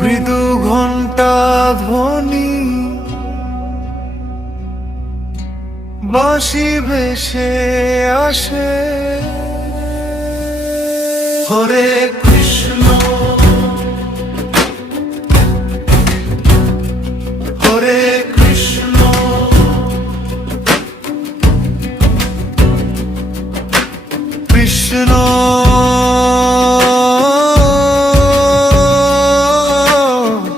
মৃদু ঘণ্টা ধ্বনি বাঁশি ভেসে আসে। হরে কৃষ্ণ হরে কৃষ্ণ কৃষ্ণ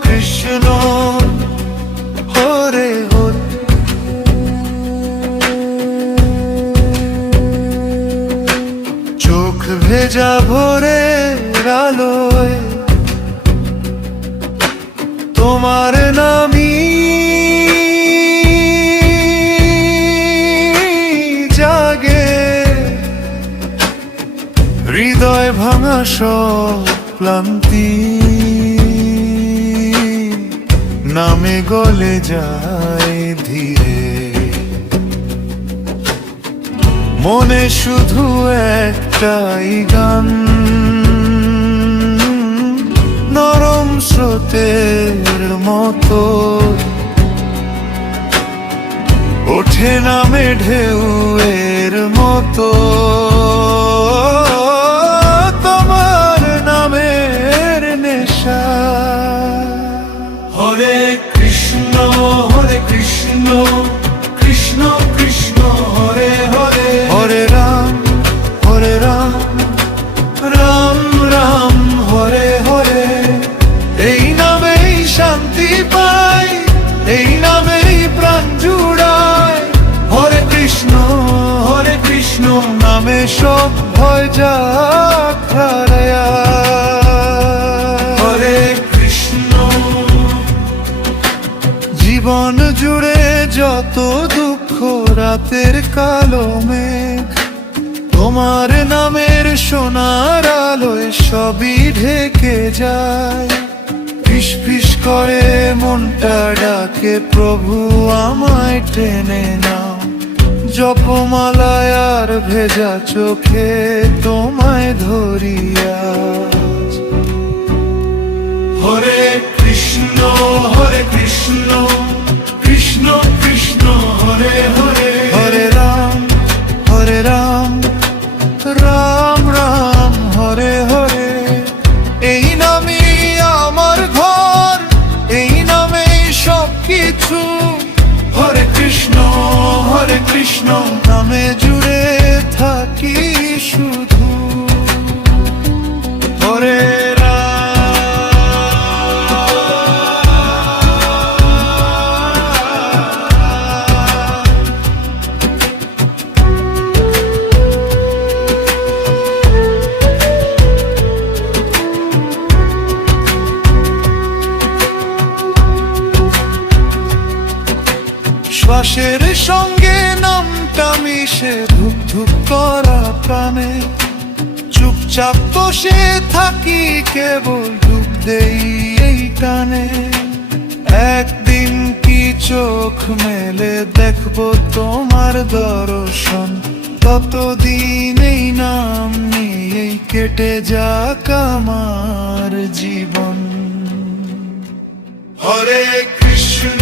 কৃষ্ণ হরে হরে। চোখ ভেজা ভোরের আলোয় তোমার নামই জাগে। হৃদয় ভাঙা সব ক্লান্তি নামে গলে যায় ধীরে। মনে শুধু একটাই গান, নরম স্রোতের মতো ওঠে নামে ঢেউয়ের মতো। তোমার নামের নেশা। হরে কৃষ্ণ কৃষ্ণ কৃষ্ণ হরে হরে। হরে রাম রাম রাম হরে হরে। এই নামেই শান্তি পাই, এই নামেই প্রাণ জুড়ায়। হরে কৃষ্ণ নামে সব ভয় যায়। হরে কৃষ্ণ। জীবন জুড়ে যত দুঃখ রাতের কালো মেঘ, তোমার নামের সোনার আলোয় সবই ঢেকে যায়। ফিস ফিস করে মনটা ডাকে, প্রভু আমায় টেনে নাও। জপমালায় আর ভেজা চোখে তোমায় ধরিয়া। হরে কৃষ্ণ কৃষ্ণ কৃষ্ণ হরে হরে। হরে রাম রাম রাম হরে হরে। এই নামই আমার ঘর, এই নামেই সব কিছু। হরে কৃষ্ণ নামে জুড়ে থাকি শুধু। হরে শ্বাসের সঙ্গে নামটা মিশে ধুক ধুক করা প্রাণে। চুপচাপ বসে থাকি কেবল ডুব দেই এই টানে। একদিন কি চোখ মেলে দেখবো তোমার দর্শন, ততদিন এই নাম নিয়েই কেটে যাক আমার জীবন। হরে কৃষ্ণ